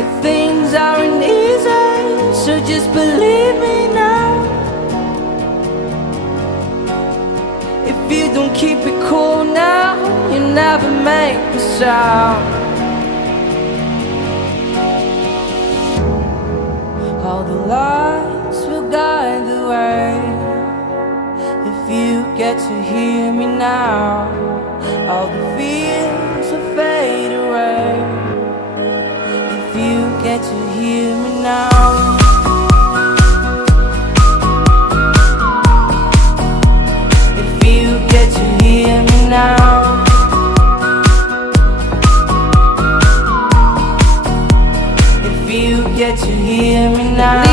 But things aren't easy, so just believe me now. If you don't keep it cool now, you never make a sound. All the lights will guide the way. If you get to hear me now, all the fears will fade away. If you get to hear me now. If you get to hear me now. If you get to hear me now.